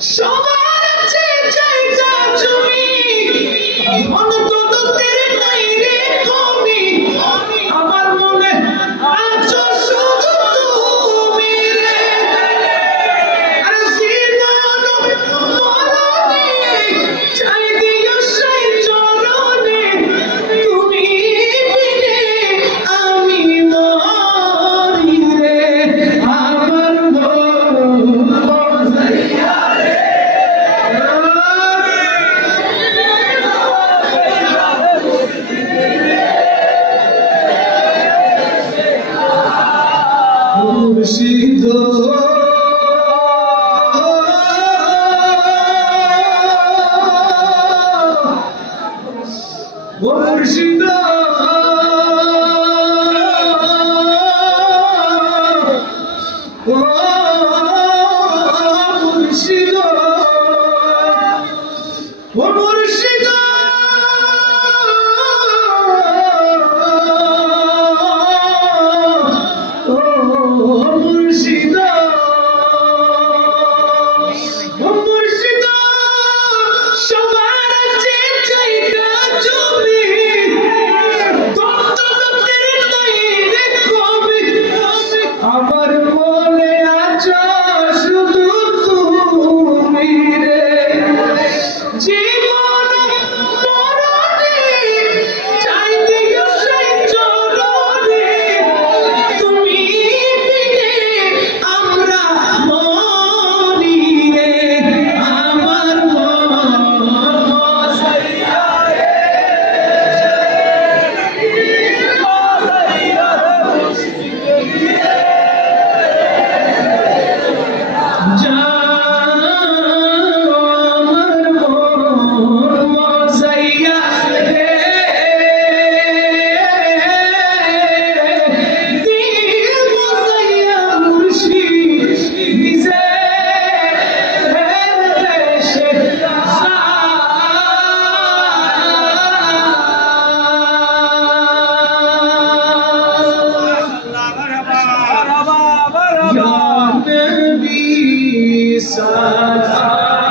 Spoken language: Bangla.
সবার চেয়ে চাইতা তুমি অন্ততদের নাই রে কমি আমার মনে আছো শুধু তুমি রে আর জীবন মরণে চাই দিও সেই চরণে তুমি বিনে আমি মরি রে আমার মন যাইয়া রে মুর্শিদ মুর্শিদ মুর্শিদ মুর্শিদ মুর্শিদ মুর্শিদ সবার চেয়ে চাইতা তুমি তোদের নাই রে কবি আমার মনে আছো শুধু তুমি রে জীবন মরণে চাই দিও সেই চরণে তুমি বিনে আমরা মরি রে আমার মন যাইয়া রে আমার মন যাইয়া রে দিল যাইয়া মুর্শিদ নিজে সে Ya Nabi Salam